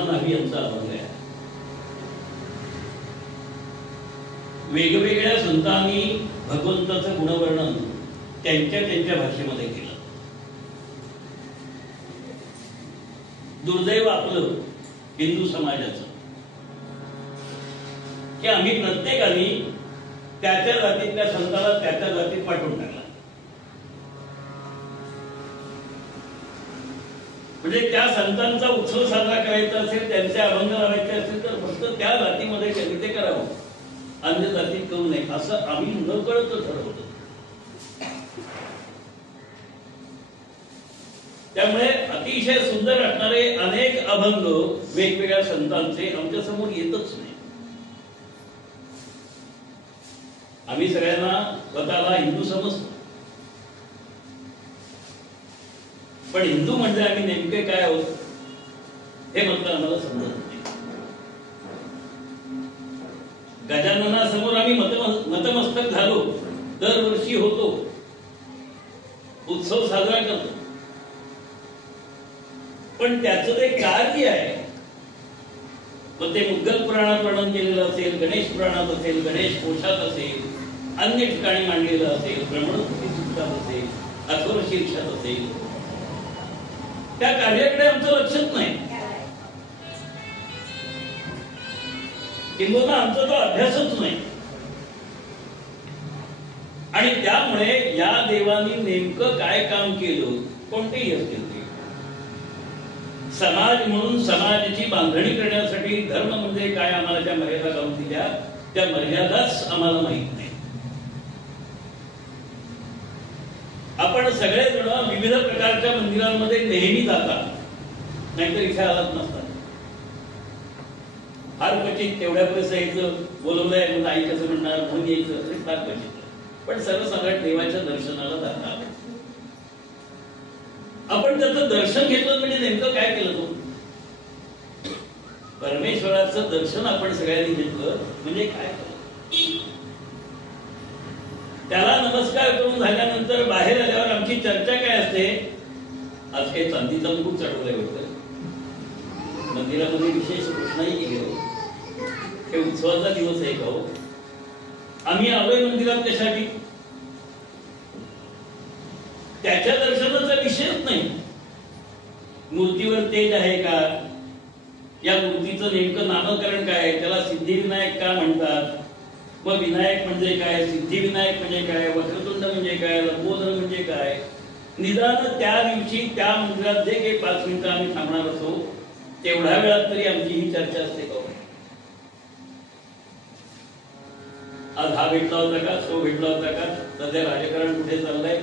अण्णा न्हावी यांचा अभंग आहे. वेगवेगळ्या संतांनी भगवंताचं गुणवर्णन त्यांच्या त्यांच्या भाषेमध्ये केलं. दुर्दैव आपलं हिंदू समाजाचं की आम्ही प्रत्येकाने त्याच्या जातीतल्या संताला त्याच्या जातीत पाठवून टाकला. म्हणजे त्या संतांचा उत्सव साजरा करायचा असेल, त्यांचे अभंग लावायचे असेल तर फक्त त्या जातीमध्ये त्यांनी ते करावं, अन्य जातीत करू नये असं आम्ही न कळत ठरवलं. त्यामुळे अतिशय सुंदर असणारे अनेक अभंग वेगवेगळ्या संतांचे आमच्या समोर येतच नाही. आम्ही सगळ्यांना स्वतःला हिंदू समजतो, पण हिंदू म्हणजे आम्ही नेमके काय आहोत हे मात्र आम्हाला समजत नाही. गजाननासमोर आम्ही नतमस्तक झालो, दरवर्षी होतो, उत्सव साजरा करतो, पण त्याचं ते कार्य आहे. मग ते मुद्गल पुराणात वर्णन केलेलं असेल, गणेश पुराणात असेल, गणेश कोशात असेल, अन्य ठिकाणी मांडलेलं असेल, ब्रह्मणस्पती सूक्तात असेल, अथर्व शीर्षात असेल, त्या कार्याकडे आमचं लक्षच नाही. किंबहुना आमचा तो अभ्यासच नाही. आणि त्यामुळे या देवानी नेमकं काय काम केलं, कोणतेही असेल ते, समाज म्हणून समाजाची बांधणी करण्यासाठी धर्म म्हणजे काय आम्हाला ज्या मर्यादा लावून दिल्या त्या मर्यादाच आम्हाला माहित नाही. आपण सगळेजण विविध प्रकारच्या मंदिरांमध्ये नेहमी जातात, नाहीतर इथे आलाच नसतात. फार क्वचित तेवढ्या पुरेसं यायचं, बोलवलंय म्हणून आईचं असं म्हणणार म्हणून यायचं, असे फार क्वचित. पण सर्वसाधारण देवाच्या दर्शनाला जातात. आपण त्याचं दर्शन घेतलं म्हणजे नेमकं काय केलं? तो परमेश्वराचं दर्शन आपण सगळ्यांनी घेतलं म्हणजे काय केलं? त्याला नमस्कार करून झाल्यानंतर बाहेर आल्यावर आमची चर्चा काय असते? आज काही चांदीचा मुकुट चढवलाय वाटतं, मंदिरामध्ये विशेष घोषणाही केली हो, हे उत्सवाचा दिवस आहे का हो? आम्ही आलोय मंदिरात कशासाठी? त्याच्या दर्शनाचा विषयच नाही. मूर्तीवर तेज आहे का? या मूर्तीचं नेमकं नामकरण काय? त्याला सिद्धिविनायक का म्हणतात? मग विनायक म्हणजे काय? सिद्धिविनायक म्हणजे काय? वक्रतुंड म्हणजे काय? लंबोदर म्हणजे काय? निदान त्या दिवशी त्या मंदिरात जे काही 5 मिनिटं आम्ही थांबणार असो तेवढ्या वेळात तरी आमची ही चर्चा असते का? आज हा भेटला होता का, तो भेटला होता का, सध्या राजकारण कुठे चाललंय,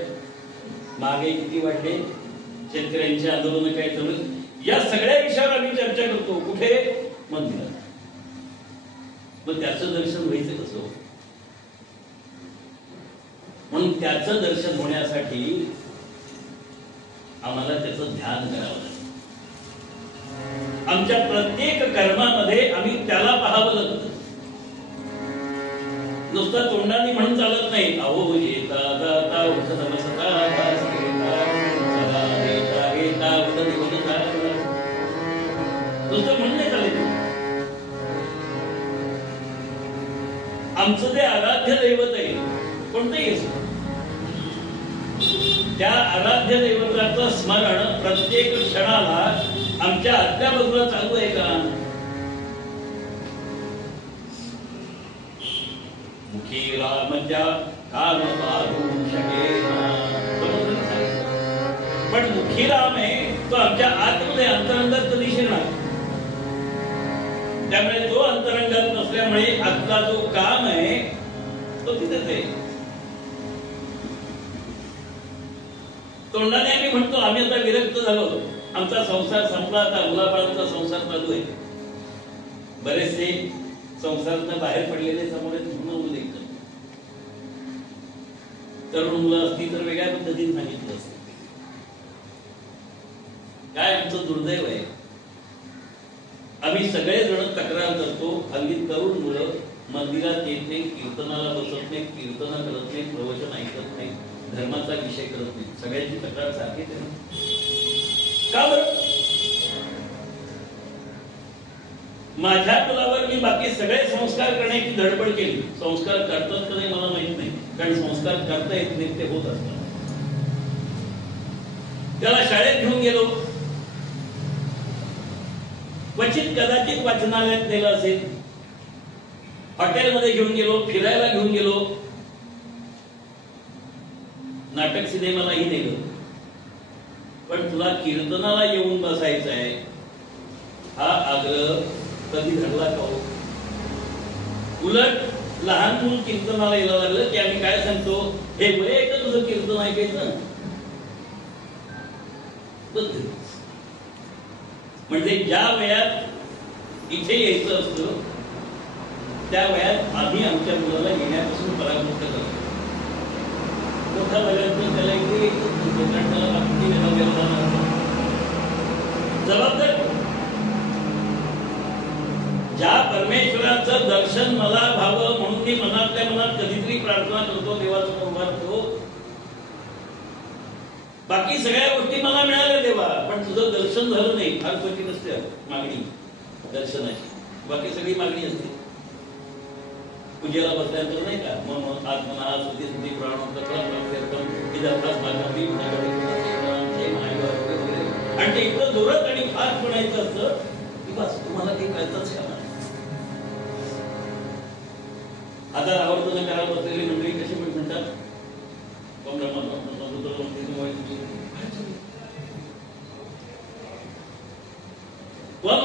मागे किती वाढले, शेतकऱ्यांचे आंदोलन काय चालू, या सगळ्या विषयावर आम्ही चर्चा करतो. कुठे? मंदिरात. मग त्याचं दर्शन व्हायचं कसं? म्हणून त्याचं दर्शन होण्यासाठी आम्हाला त्याचं ध्यान करावं लागतं. आमच्या प्रत्येक कर्मामध्ये आम्ही त्याला पाहावं लागतं. नुसतं तोंडाने म्हणून चालत नाही. अहो येता जाता उठता बसता नुसतं म्हणून नाही चालायचं. आमचं जे आराध्य दैवत आहे कोणतंही असो, त्या आराध्य दैवताचं स्मरण प्रत्येक क्षणाला आमच्या आतल्या बाजूला चालू आहे का? मुखी रामच्या कान पाहू शकेना, पण मुखी राम आहे तो आमच्या आतमध्ये अंतरंगात कधी शिरणार. त्यामुळे तो अंतरंगात नसल्यामुळे आतला जो काम आहे तो तिथेच आहे. तोंडाने आम्ही म्हणतो आम्ही आता विरक्त झालो, आमचा संसार संपला, आता मुलाबाळांचा संसार चालू आहे. बरेचसे संसारातून बाहेर पडलेले समोर म्हणून देखील तरुण मुलं असती तर वेगळ्या पद्धतीने सांगितलं असतं. काय आमचं दुर्दैव आहे, आम्ही सगळेजण तक्रार करतो. हल्ली तरुण मुलं मंदिरात येत नाही, कीर्तनाला बसत नाही, कीर्तन करत नाही, प्रवचन ऐकत नाही, धर्माचा विषय करत नाही. सगळ्यांची तक्रार सारखीच आहे. का बरं? माझ्या मुलावर मी बाकी सगळे संस्कार करण्याची धडपड केली. संस्कार करतात का नाही मला माहित नाही, कारण संस्कार करता येत नाही, ते होत असतात. त्याला शाळेत घेऊन गेलो, क्वचित कदाचित वाचनालयात नेलं असेल, हॉटेलमध्ये घेऊन गेलो, फिरायला घेऊन गेलो, नाटक सिनेमालाही नेलं. पण तुला कीर्तनाला येऊन बसायचं आहे हा आग्रह कधी धरला का हो? उलट लहान मुलं कीर्तनाला यायला लागलं की आम्ही काय सांगतो, हे वय आहे का तुझं कीर्तन ऐकायचं? म्हणजे ज्या वयात इथे यायचं असतं त्या वयात आम्ही आमच्या मुलाला येण्यापासून परामुक्त करतो. मोठ्या वयात त्याला इथे जबाबदार. ज्या परमेश्वराचं दर्शन मला व्हावं म्हणून मी मनातल्या मनात कधीतरी प्रार्थना करतो, देवाचं उभारतो, बाकी सगळ्या गोष्टी मला मिळाल्या देवा, पण तुझं दर्शन झालं नाही. फार क्वचित असते मागणी दर्शनाची, बाकी सगळी मागणी असते. पूजेला बसल्यानंतर नाही का, मग आत्मना स्तुती स्तुती प्राणो तत्प्राप्त्यर्थम इदर्थास मागणी आणि ते इतकं जोरात आणि फार म्हणायचं असतं की बस तुम्हाला ते कळतच का. आता आवर्तन करायला बसलेली मंडळी कशी म्हणतात, त्वं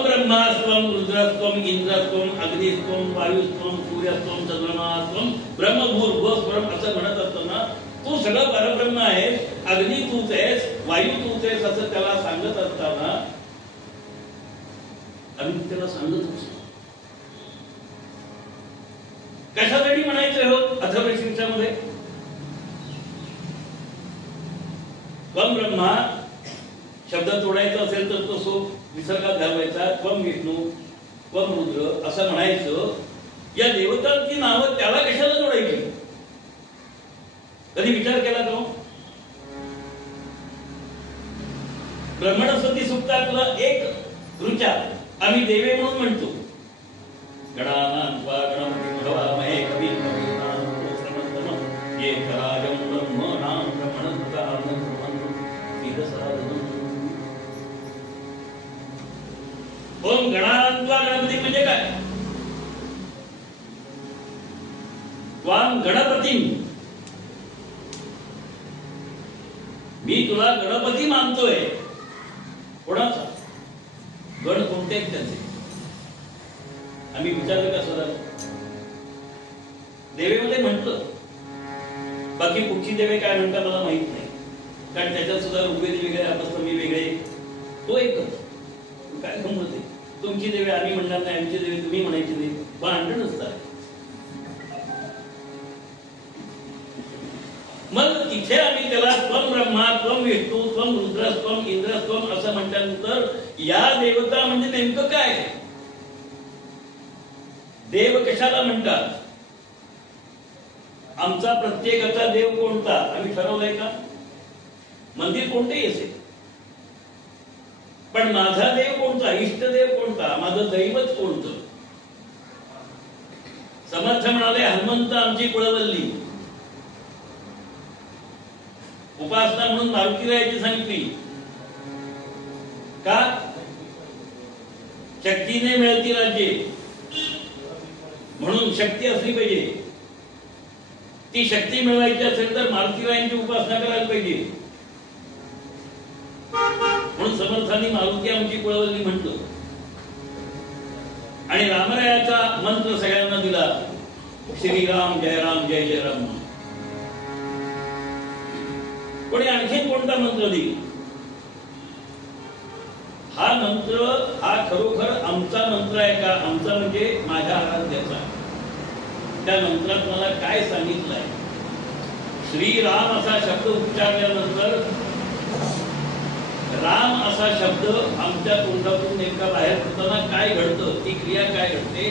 ब्रह्मास्त्वं रुद्रस्त्वं इंद्रस्त्वं अग्निस्त्वं वायुस्त्वं सूर्यस्त्वं चंद्रमास्त्वं ब्रह्मभूर्भुवस्वरम असं म्हणत असताना तू सगळं परब्रह्म आहेस, अग्नी तूच आहेस, वायू तूच आहेस असं त्याला सांगत असताना आम्ही त्याला सांगत असतो कशासाठी म्हणायचं हो अथर्वशीर्षामध्ये त्वं ब्रह्मा शब्द तोडायचा असेल तर तो सो विसर्गात घालवायचा, त्वं विष्णू त्वं रुद्र असं म्हणायचं. या देवतांची नावं त्याला कशाला जोडायची? कधी विचार केला तो? ब्रह्मणस्पती सूक्तातला एक ऋचा आम्ही देवे म्हणून म्हणतो. गणानान्त्वा गणपतिं भवामहे कविं कवीनां श्रवणतमं ये कराजं ब्रह्मणां ब्रह्मणस्पतां सीदसादनम्. ओम गणान्त्वा गणपती म्हणजे काय? त्वां गणपतिं, मी तुला गणपती मानतोय. कोणाचा गण कोणते त्याचे आम्ही विचारलं का सर? देवेमध्ये म्हटलं, बाकी पुढची देवे काय म्हणतात मला माहित नाही, कारण त्याच्यात सुद्धा ऋग्वेद वेगळे, अपस्तंभी वेगळे, तो एकच. काय गंमत आहे? तुमची देवे आम्ही म्हणणार नाही, आमची देवे तुम्ही म्हणायची नाही, भांडण असतात. मग इथे आम्ही त्याला त्वं ब्रह्मा त्वं विष्णू त्वं रुद्र त्वं इंद्र त्वं असं म्हटल्यानंतर या देवता म्हणजे नेमकं काय? देव कशाला म्हणतात? आमचा प्रत्येकाचा देव कोणता आम्ही ठरवलंय का? मंदिर कोणतेही असेल, पण माझा देव कोणता, इष्टदेव कोणता, माझं दैवत कोणतं? समर्थ म्हणाले हनुमंत आमची कुळवल्ली. उपासना म्हणून मारुतीरायाची सांगितली का? शक्तीने मिळती राज्ये, म्हणून शक्ती असली पाहिजे. ती शक्ती मिळवायची असेल तर मारुतीरायांची उपासना करायला पाहिजे. म्हणून समर्थांनी मारुती आमची कुळवल्ली म्हटलं. आणि रामरायाचा मंत्र सगळ्यांना दिला, श्रीराम जय राम जय जय राम. कोणी आणखी कोणता मंत्र देईल? हा मंत्र हा खरोखर आमचा मंत्र आहे का? आमचा म्हणजे माझ्या आराध्याचा. त्या मंत्रात मला काय सांगितलंय? श्रीराम असा शब्द उच्चारल्यानंतर राम असा शब्द आमच्या तोंडातून नेमका बाहेर पडताना काय घडतं, ती क्रिया काय घडते,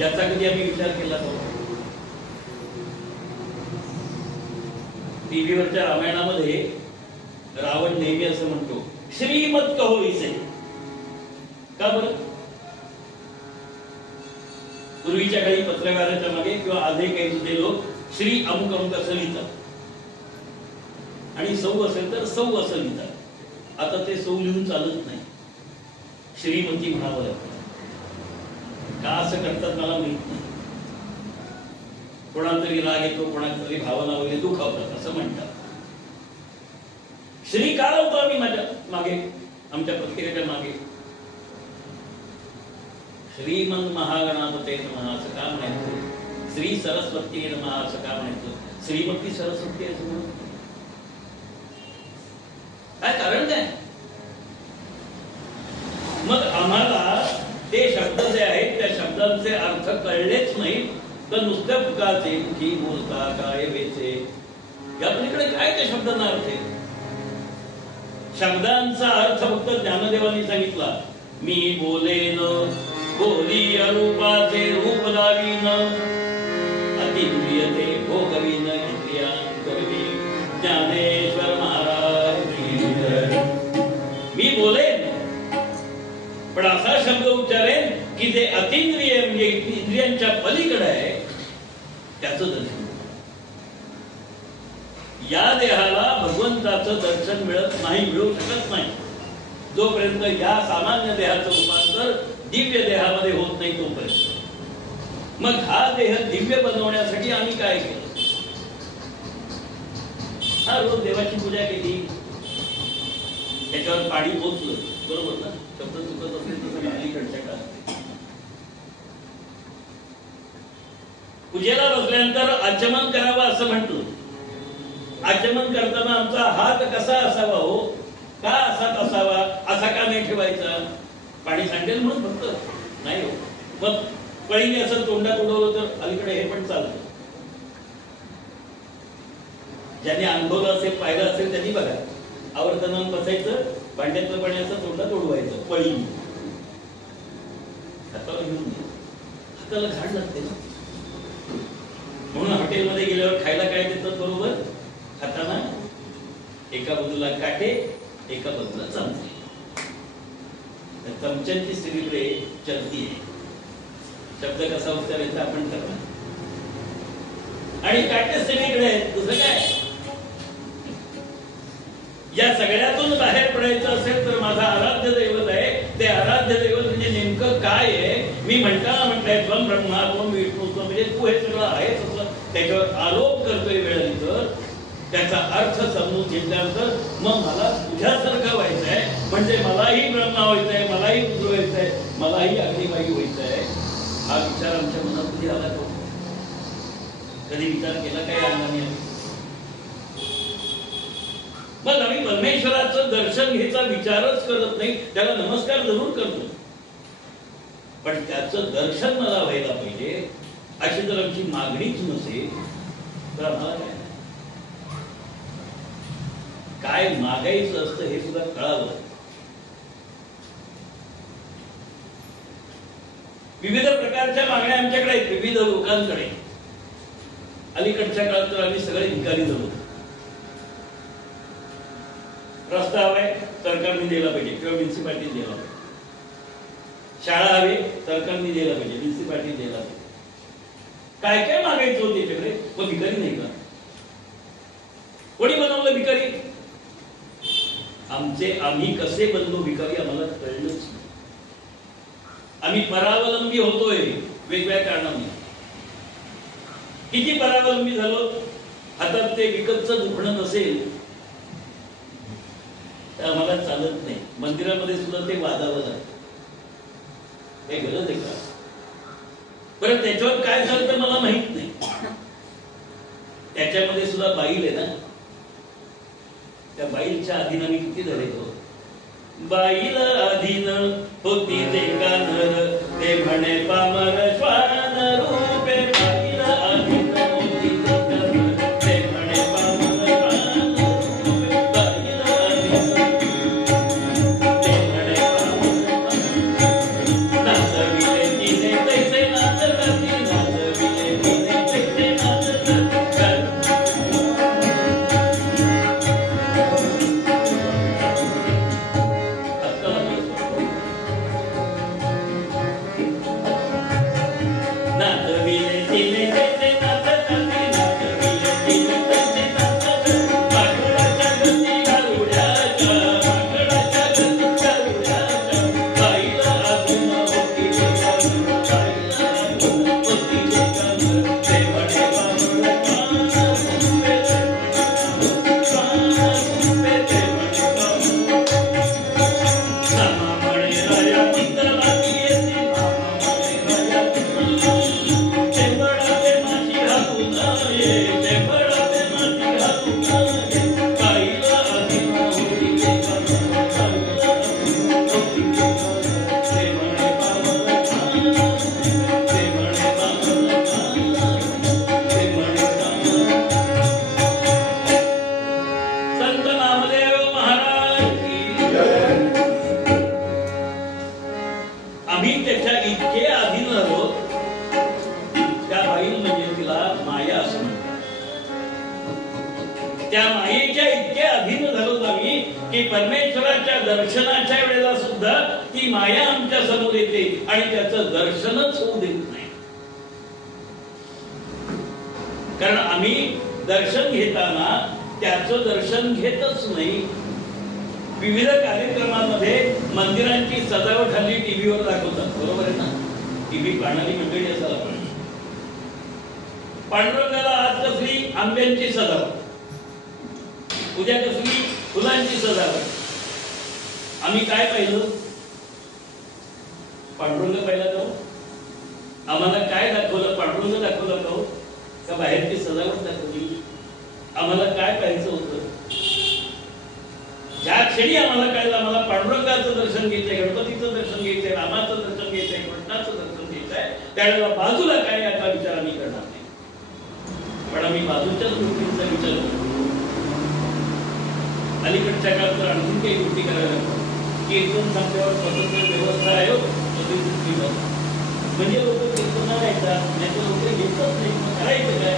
याचा कधी आम्ही विचार केला नव्हता. टीव्हीवरच्या रामायणामध्ये रावण नेहमी असं म्हणतो, 'श्रीमत कहो इसे'. का बरं? पूर्वीच्या काळी पत्रकाराच्या मागे किंवा आजही काही सुद्धा लोक श्री अमुक अमुक असं लिहितात आणि सौ असेल तर सौ असं लिहितात. आता ते सौ लिहून चालत नाही, श्रीमती म्हणावं लागतं. का असं करतात मला माहित नाही. कोणाला तरी राग येतो, कोणाला तरी भावना वगैरे दुखावतात असं म्हणतात. श्री का लावतो आम्ही माझ्या मागे, आमच्या प्रत्येकाच्या मागे? श्रीमंत महागणापते नमः असं का म्हणायचं? श्री सरस्वती नमः असं का म्हणायचं? श्रीमती सरस्वती असं म्हणून काय कारण काय? मग आम्हाला ते शब्द जे आहेत त्या शब्दांचे अर्थ कळलेच नाही तर नुसत्या फुकाचे मुखी बोलता काय वेचे या पलीकडे काय त्या शब्दांना अर्थ आहे? शब्दांचा अर्थ फक्त ज्ञानदेवांनी सांगितला. मी बोलेन बोली अरूपाचे रूप लावीन अतिप्रियते भोगवीन इंद्रियांकरवी ज्ञानेश्वर महाराज. मी बोलेन पण असा शब्द उच्चारेन की जे अतिंद्रिय म्हणजे इंद्रियांच्या पलीकडे आहे त्याचं दर्शन. या देहाला भगवंताचं दर्शन मिळत नाही, मिळू शकत नाही जोपर्यंत या सामान्य देहाचं रूपांतर दिव्य देहामध्ये होत नाही तोपर्यंत. मग हा देह दिव्य बनवण्यासाठी आम्ही काय केलं? हा रोज देवाची पूजा केली, त्याच्यावर पाणी पोचलं, बरोबर ना? शब्द चुकत असेल तर अलीकडच्या काळात पूजेला बसल्यानंतर आचमन करावं असं म्हटलं. आचमन करताना आमचा हात कसा असावा हो, का असाच असावा, असा का नाही ठेवायचा? पाणी सांडेल म्हणून फक्त नाही हो. मग पळीने असं तोंडात उडवलं तर अलीकडे हे पण चालतं. ज्यांनी अनुभवलं असेल, पाहिलं असेल त्यांनी बघा, आवर्तनानं बसायचं, भांड्यातलं पाणी असं तोंडात उडवायचं पळीने. हाताला घेऊन हाताला घाण लागते ना. म्हणून हॉटेलमध्ये गेल्यावर खायला काय देतात बरोबर? हाताना एका बाजूला काटे, एका बाजूला चमचे. चमच्यांची स्त्रीकडे चलती आहे. शब्द कसा उच्चारायचा आपण करणार. आणि काटे स्त्रीकडे आहेत, दुसरं काय? या सगळ्यातून बाहेर पडायचं असेल तर माझा आराध्य दैवत आहे. ते आराध्य दैवत म्हणजे नेमकं काय आहे? मी म्हणताना म्हटलंय त्वं ब्रह्मा त्वं विष्णू त्वं, म्हणजे तू हे सगळं आहेच असं त्याच्यावर आरोप करतोय वेळेनंतर. त्याचा अर्थ समजून घेतल्यानंतर मग मला तुझ्यासारखं व्हायचंय, म्हणजे मलाही ब्रह्मा व्हायचंय, मलाही रुद्र व्हायचंय, मलाही अग्निवायू व्हायचंय. हा विचार आमच्या मनात कधी आला तो? कधी विचार केला काय अंगाने? मग आम्ही परमेश्वराचं दर्शन घ्यायचा विचारच करत नाही, त्याला नमस्कार जरूर करतो, पण त्याचं दर्शन मला व्हायला पाहिजे अशी जर आमची मागणीच नसेल तर आम्हाला काय मागायचं असतं हे सुद्धा कळावं. विविध प्रकारच्या मागण्या आमच्याकडे आहेत, विविध लोकांकडे. अलीकडच्या काळात तर आम्ही सगळे भिकारी झालो. रस्ता हवाय, सरकारने दिला पाहिजे किंवा म्युन्सिपाल्टीने दिला पाहिजे. शाळा हवी, सरकारने दिला पाहिजे, म्युन्सिपाल्टीने दिला पाहिजे. काय काय मागायचं होतं त्याच्याकडे? मग भिकारी नाही का? कोणी बनवलं भिकारी? आम्ही कसे बनलो भिकारी आम्हाला कळलंच नाही. आम्ही परावलंबी होतोय वेगवेगळ्या कारणांनी. किती परावलंबी झालो? हातात ते विकतचं दुखणं नसेल तर आम्हाला चालत नाही. मंदिरामध्ये सुद्धा ते वादावं लागतं. हे गरज आहे का? बरं त्याच्यावर काय झालं तर मला माहित नाही. त्याच्यामध्ये सुद्धा बाईल आहे ना. त्या बाईलच्या अधीन आम्ही किती झाले तो? बाईल अधीन होती ते कानर, ते म्हणे पामर श्वान रूपे. बाईल अधीन होती ते कानर, ते म्हणे पामर श्वान रूपे. बाईल अधीन ते म्हणे पामर नाचविले तिने तैसे नाचवती, नाचविले तिने तैसे नाचवती. त्या मायेच्या इतके अधीन झालो आम्ही की परमेश्वराच्या दर्शनाच्या वेळेला सुद्धा ती माया आमच्या समोर येते आणि त्याचं दर्शनच होऊ देत नाही. कारण आम्ही दर्शन घेताना त्याचं दर्शन घेतच नाही. विविध कार्यक्रमांमध्ये मंदिरांची सजावट हल्ली टीव्हीवर दाखवतात, बरोबर आहे ना? टीव्ही पाहणारी मंडळी असायला पाहिजे. पांडुरंगाला आज कसली आंब्यांची सजावट, उद्या कसली फुलांची सजावट. आम्ही काय पाहिलं? पांडुरंग पाहिला का? आम्हाला काय दाखवलं? पांडुरंग दाखवलं का? का बाहेरची सजावट दाखवली? आम्हाला काय पाहायचं होतं? ज्या क्षणी आम्हाला कळलं आम्हाला पांडुरंगाचं दर्शन घ्यायचंय, गणपतीचं दर्शन घ्यायचंय, रामाचं दर्शन घ्यायचंय, कृष्णाचं दर्शन घ्यायचंय, त्यावेळेला बाजूला काय याचा विचार आम्ही करणार नाही. पण आम्ही बाजूच्याच गोष्टींचा विचार करतो. अलीकडच्या काळात तर आणखी काही गोष्टी करायला लागतात. कीर्तन सांगल्यावर स्वतंत्र व्यवस्था आहे, म्हणजे लोक कीर्तनाला येतात, नाही तर लोक घेतच नाही. करायचं काय?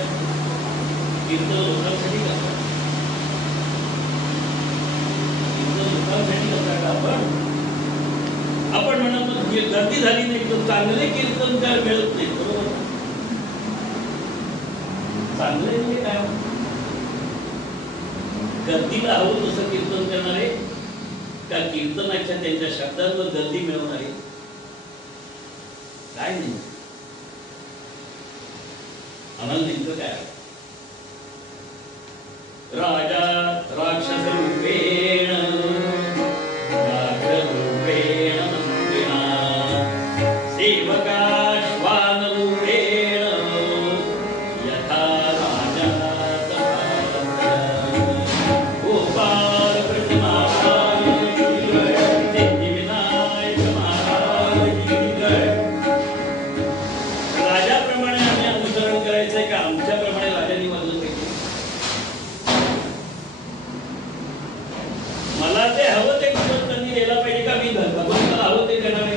कीर्तन लोकांसाठी करतात. आपण म्हणत गर्दी झाली नाही तर चांगले कीर्तनकार मिळत नाही, बरोबर? चांगले म्हणजे काय? गर्दीला हवं तसं कीर्तन करणारे का कीर्तनाच्या त्यांच्या शब्दांवर गर्दी मिळवणारे? काय नाही. आम्हाला नेमकं काय? राजा राक्षस रूपेण व्याघ्ररूपेण मंत्रिणा सेवका श्वान रूपेण यथा राजा गोपाल कृष्ण महाराज सिद्धिविनायक महाराज. राजाप्रमाणे आम्ही अनुसरण करायचंय का आमच्याप्रमाणे राजांनी वागलं पाहिजे? मला ते हवं ते त्यांनी द्यायला पाहिजे का मी भगवंताला हवं ते देणार आहे?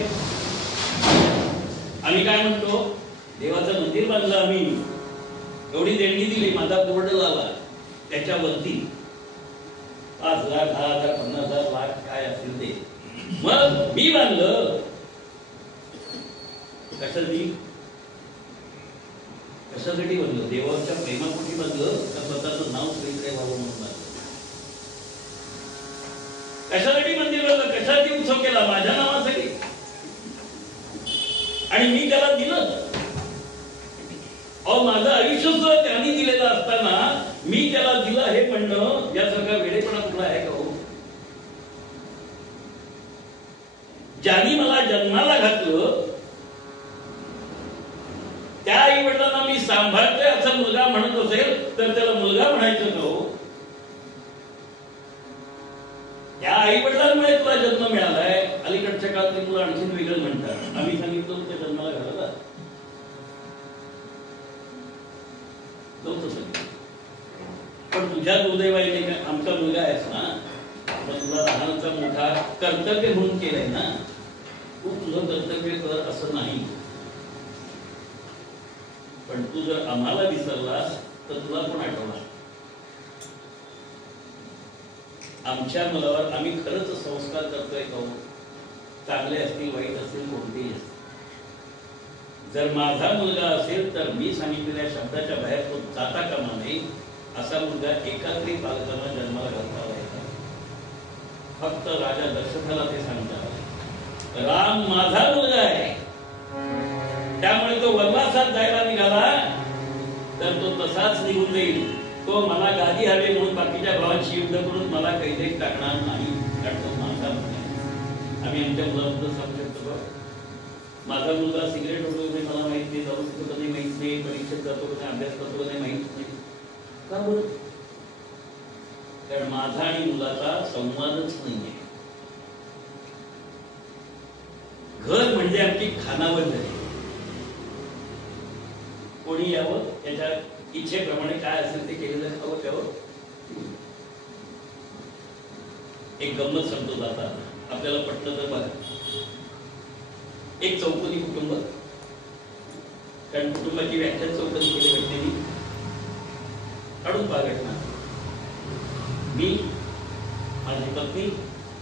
आम्ही काय म्हणतो? देवाचं मंदिर बांधलं आम्ही, एवढी देणगी दिली, माझा बोर्ड झाला, त्याच्यावरती 5,00,000, 10,000, 50,000, लाख काय असेल ते, मग मी बांधलं. कशासाठी बांधलं? देवाच्या प्रेमापोटी बांधलं का स्वतःचं नाव सगळीकडे व्हावं म्हणून बांधलं? कशासाठी मंदिर बांधलं? कशासाठी उत्सव केला? माझ्या नावासाठी. आणि मी त्याला दिलं. अहो, माझं आयुष्य सुद्धा त्यांनी दिलेलं असताना मी त्याला दिलं हे म्हणणं यासारखा वेडेपणा कुठला आहे का? हो, ज्यांनी मला जन्माला घातलं त्या आई वडिलांना मी सांभाळतोय असं मुलगा म्हणत असेल तर त्याला मुलगा म्हणायचं का? हो, त्या आई वडिलांमुळे तुला जन्म मिळालाय. अलीकडच्या काळात तुला आणखीन वेगळं म्हणतात. आम्ही सांगितलं त्या जन्माला घालायला पण तुझ्या दुर्दैवाने आमचा मुलगा आहेस ना, मग तुला लहानचा मोठा कर्तव्य म्हणून केलंय ना, तू तुझं कर्तव्य कर असं नाही. पण तू जर आम्हाला विसरलास तर तुला कोण आठवणार? आमच्या मुलावर आम्ही खरंच संस्कार करतोय का? चांगले असतील, वाईट असतील, कोणतेही असतील. जर माझा मुलगा असेल तर मी सांगितलेल्या शब्दाच्या बाहेर तो जाता कामा नये. असा मुलगा एकात्री पालकांना जन्माला घालता आला. फक्त राजा दशरथाला ते सांगतात, राम माझा मुलगा आहे, त्यामुळे तो वनवासात जायला निघाला तर तो तसाच निघून जाईल. तो मला गादी हवे म्हणून बाकीच्या भावांशी युद्ध करून मला कैदेत टाकणार नाही, कारण तो माझा मुलगा आहे. आम्ही आमच्या मुलाबद्दल सांगू शकतो, माझा मुलगा सिगरेट होतो नाही मला माहित नाही, जाऊ शकतो कधी माहित नाही, परीक्षेत जातो कधी, अभ्यास करतो कधी माहित नाही. का बरं? कारण माझा आणि मुलाचा संवादच नाहीये. घर म्हणजे आमची खानावळ झाली. कोणी यावं, त्याच्या इच्छेप्रमाणे काय असेल ते केलेलं हवं त्यावर. एक गंमत सांगतो जाता, आपल्याला पटलं तर बघा. एक चौकोनी कुटुंब, कारण कुटुंबाची व्याख्या चौकोनी केली व्यक्तीने, काढून पहा घटना. मी, माझी पत्नी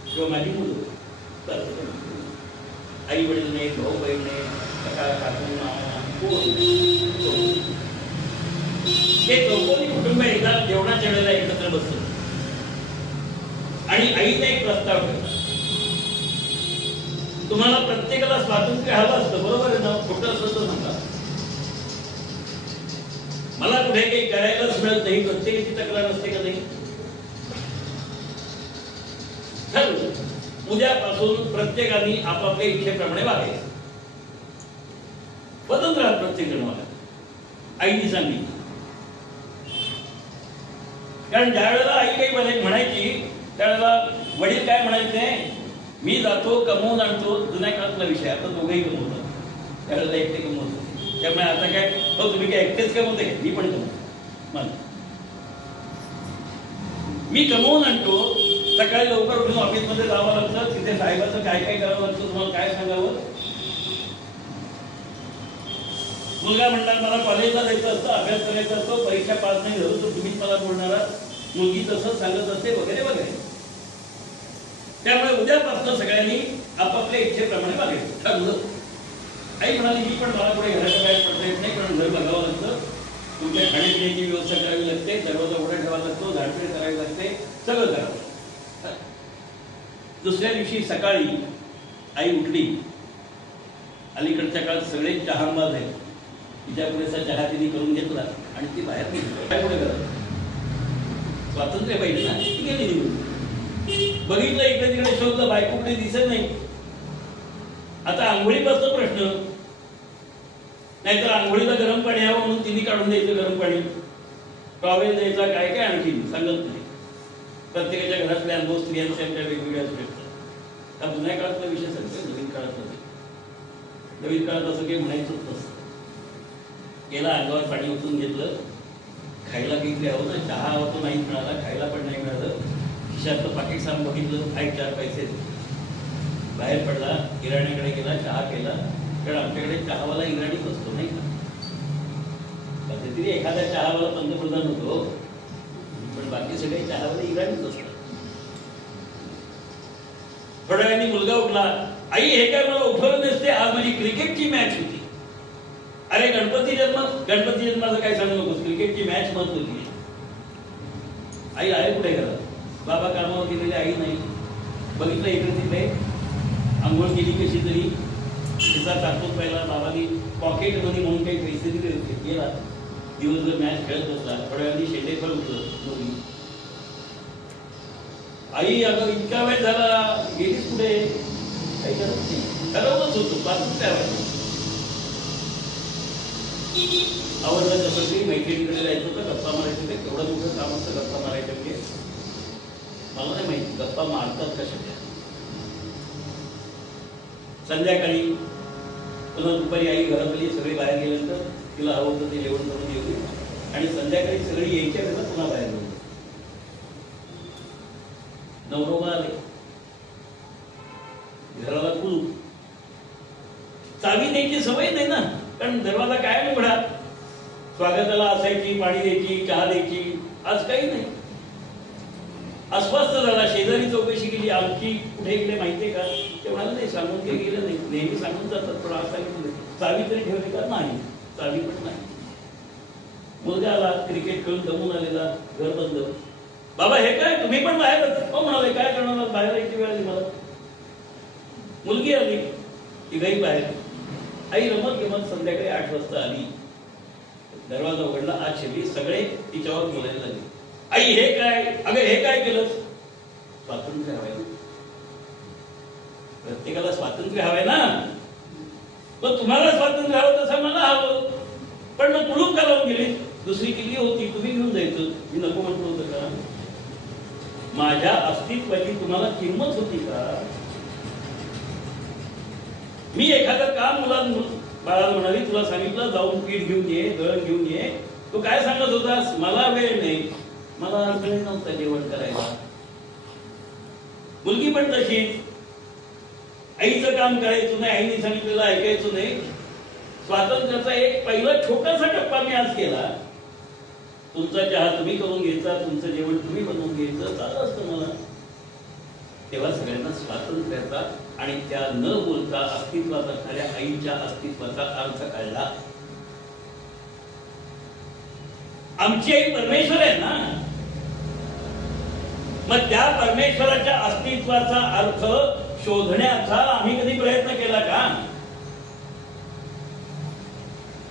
किंवा माझी मुलं, आई वडील नाही, भाऊ बहीण नाही, काका काकू हे चौकोनी कुटुंब एकदा जेवणाच्या वेळेला एकत्र बसतं आणि आईने एक प्रस्ताव केला, तुम्हाला प्रत्येकाला स्वातंत्र्य हवं असतं, बरोबर आहे ना? खोटं असं तर म्हणता, मला कुठे काही करायलाच मिळत नाही, प्रत्येकाची तक्रार असते का नाही? उद्यापासून प्रत्येकाने आपापल्या इच्छेप्रमाणे वागायचं, स्वतंत्र राहत प्रत्येक जण वागा. आईने सांगितलं, कारण ज्या वेळेला आई काही म्हणायची त्यावेळेला वडील काय म्हणायचे, मी जातो कमवून आणतो. जुन्या काळातला विषय, आता दोघेही कमवतात, त्यावेळेला एकटे कमवत. त्यामुळे आता काय, हो तुम्ही काय एकटेच कमवते, मी पण कमवतो, मी कमवून आणतो. सकाळी लवकर उठून ऑफिसमध्ये जावं लागतं, तिथे साहेबाचं काय काय करावं लागतं, तुम्हाला काय सांगावं. मुलगा म्हणणार मला कॉलेजला जायचं असतं, अभ्यास करायचा असतो, परीक्षा पास नाही झालो तर तुम्हीच मला बोलणारा, मुलगी तसं सांगत असते वगैरे वगैरे. त्यामुळे उद्यापासून सगळ्यांनी आपापल्या इच्छेप्रमाणे वागायचं ठरलं. आई म्हणाली, मी पण मला पुढे घराच्या बाहेर पडता येत नाही, कारण घर बघावं लागतं, तुमच्या खाण्यापिण्याची व्यवस्था करावी लागते, दरवाजा उघडा ठेवावा लागतो, झाडझूड करावी लागते, सगळं करावं लागतं. दुसऱ्या दिवशी सकाळी आई उठली. अलीकडच्या काळात सगळे चहाबाज आहेत, तिच्या पुरेसा चहा तिने करून घेतला आणि ती बाहेर गेली. काय पुढे करत, स्वातंत्र्य पाहिजे ना, ती गेली निघून. बघितलं इकडे तिकडे शोधलं, बायको कुठे दिसत नाही. आता आंघोळीपासून प्रश्न, नाहीतर आंघोळीला गरम पाणी हवं म्हणून तिने काढून द्यायचं गरम पाणी, टॉवेल द्यायचा, काय काय आणखी सांगत नाही. प्रत्येकाच्या घरातले अनुभव स्त्रियांचे आमच्या वेगवेगळे असू शकतात. हा जुन्या काळातला विषय सांगतो, नवीन काळात नवीन काळात असं काही म्हणायचंच नसतं. गेला अंगावर पाणी ओतून घेतलं, खायला काहीतरी हवं ना, चहा हवा तो नाही मिळाला, खायला पण नाही मिळालं. खिशातलं पाकिट साम बघितलं, 4 पैसे, बाहेर पडला, इराण्याकडे गेला, चहा केला. कारण आमच्याकडे चहावाला इराणीच असतो नाही का, कधीतरी एखादा चहावाला पंतप्रधान होतो, पण बाकी सगळे चहावाले इराणीच असतात. थोड्या वेळाने मुलगा उठला, आई हे काय मला उठवलं नसते, आज माझी क्रिकेटची मॅच होती. अरे गणपती जन्माचं काय सांगू नकोस, क्रिकेटची मॅच महत्वाची. आई आहे कुठे घरात, बाबा कामावर गेलेले, आई नाही. बघितलं इकडे तिकडे, आंघोळ केली कशी तरी, तिचा टाकून पहिला बाबांनी पॉकेटमध्ये म्हणून काही पैसे दिले होते, गेला दिवसभर मॅच खेळत बसला. थोड्या वेळाने शेंडे पण उठलं, आई अगं इतका वेळ झाला, गेलीच कुठे, काही करत नाही. ठरवलंच होतं स्वातंत्र्य हवं. आवडलं कसं तरी मैत्रिणीकडे जायचं होतं, गप्पा मारायचे होते. केवढं मोठं काम असतं गप्पा मारायचे म्हणजे, मला नाही माहिती गप्पा मारतात कशा. संध्याकाळी पुन्हा दुपारी आई घरातली सगळी बाहेर गेल्यानंतर तिला हवं होतं ते जेवण करून येऊ, आणि संध्याकाळी सगळी यायच्या वेळेला पुन्हा बाहेर गेली. नवरोबा आले, घराला कुलूप, चावी द्यायची सवय नाही ना, कारण दरवाजा कायम उघडा, स्वागताला असायची, पाणी द्यायची, चहा द्यायची. आज काही नाही. अस्वस्थ झाला, शेजारी चौकशी केली, आमची कुठे गेले माहितीये का, ते म्हणाले नाही, सांगून काही गेलं नाही, नेहमी सांगून जातात, पण आज सांगितलं चावी तरी ठेवली का, नाही, चावी पण नाही. मुलगा आला, क्रिकेट खेळून जमून आलेला, घर बंद. बाबा हे काय, तुम्ही पण बाहेरच? हो म्हणाले, काय करणार, बाहेर यायची वेळ आली मला. मुलगी आली, ती गई बाहेर. आई रमत गमत संध्याकाळी 8 वाजता आली, दरवाजा उघडला, आज शिरली, सगळे तिच्यावर बोलायला लागले. आई हे काय, अगं हे काय केलं? स्वातंत्र्य हवंय, प्रत्येकाला स्वातंत्र्य हवंय ना. पण तुम्हाला स्वातंत्र्य हवं तसं मला हवं, पण मग कुलूप का लावून गेली? दुसरी किल्ली होती, तुम्ही घेऊन जायचं, मी नको म्हटलं होतं का? माझ्या अस्तित्वाची तुम्हाला किंमत होती का? मी एखादं काम बाळाला म्हणाली, तुला सांगितलं जाऊन पीठ घेऊन ये, दळण घेऊन ये, तू काय सांगत होतास, मला वेळ नाही, मला वेळ नव्हता जेवण करायला. मुलगी पण तशीच, आईचं काम करायचं नाही, आईने सांगितलेलं ऐकायचं नाही. स्वातंत्र्याचा एक पहिला छोटासा टप्पा मी आज केला, तुमचा चहा तुम्ही करून घ्यायचा, तुमचं जेवण तुम्ही बनवून घ्यायचं, चालू असतं मला. तेव्हा सगळ्यांना स्वातंत्र्याचा आणि त्या न बोलता अस्तित्वात असणाऱ्या आईच्या अस्तित्वाचा अर्थ कळला. आमची आई परमेश्वर आहे ना, मग त्या परमेश्वराच्या अस्तित्वाचा अर्थ शोधण्याचा आम्ही कधी प्रयत्न केला का?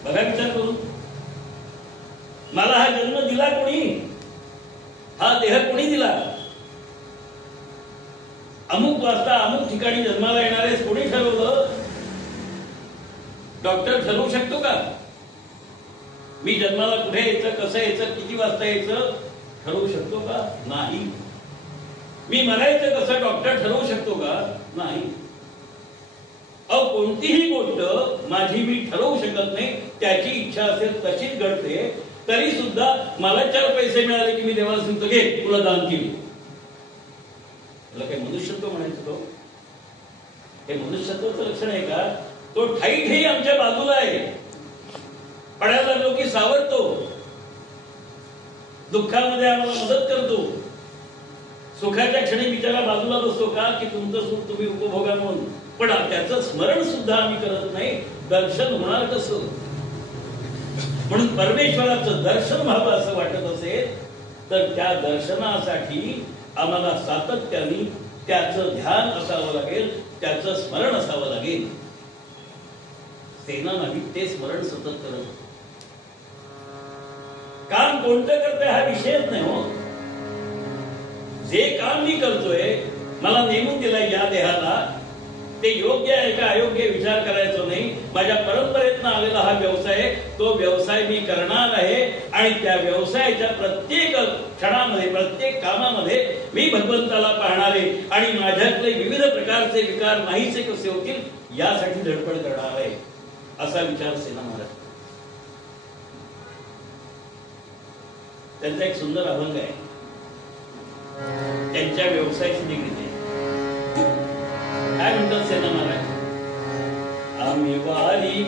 बघा विचार करून. मला हा जन्म दिला कोणी? हा देह कोणी दिला? अमुक वाजता अमुक ठिकाणी जन्माला येणार आहेस कोणी ठरवलं? डॉक्टर ठरवू शकतो का? मी जन्माला कुठे यायचं, कसं यायचं, किती वाजता यायचं ठरवू शकतो का? नाही. मी मरायचं कसं डॉक्टर ठरवू शकतो का? नाही. कोणतीही गोष्ट माझी मी ठरवू शकत नाही. त्याची इच्छा असेल तशीच घडते. तरी सुद्धा मला 4 पैसे मिळाले की मी देवाला सांगतो घे तुला दान केली. तुला काही मनुष्यत्व म्हणायचं तो? हे मनुष्यत्वाचं लक्षण आहे का? तो ठाई आमच्या बाजूला आहे. पडायला लागलो की सावरतो, दुःखामध्ये आम्हाला मदत करतो. सुखाच्या क्षणी बिचारा बाजूला बसतो का की तुमचं सुख तुम्ही उपभोगा म्हणून. पण त्याचं स्मरण सुद्धा आम्ही करत नाही. दर्शन होणार कसं? म्हणून परमेश्वराचं दर्शन व्हावं असं वाटत असेल तर त्या दर्शनासाठी आम्हाला सातत्याने त्याचं ध्यान असावं लागेल, त्याचं स्मरण असावं लागेल. सेना नाही, ते स्मरण सतत करत. काम कोणतं करतोय हा विषयच नाही हो. जे काम मी करतोय, मला नेमून दिलाय या देहाला, ते योग्य आहे का अयोग्य विचार करायचो नाही. माझ्या परंपरेतनं आलेला हा व्यवसाय, तो व्यवसाय मी करणार आहे आणि त्या व्यवसायाच्या प्रत्येक क्षणामध्ये, प्रत्येक कामामध्ये मी भगवंताला पाहणार आहे आणि माझ्यातले विविध प्रकारचे विकार नाहीसे कसे होतील यासाठी धडपड करणार आहे. असा विचार सेना महाराज. त्यांचा एक सुंदर अभंग आहे, त्यांच्या व्यवसायाशी निगडीत आहे. काय म्हणतात सेना महाराज? आम्ही वारी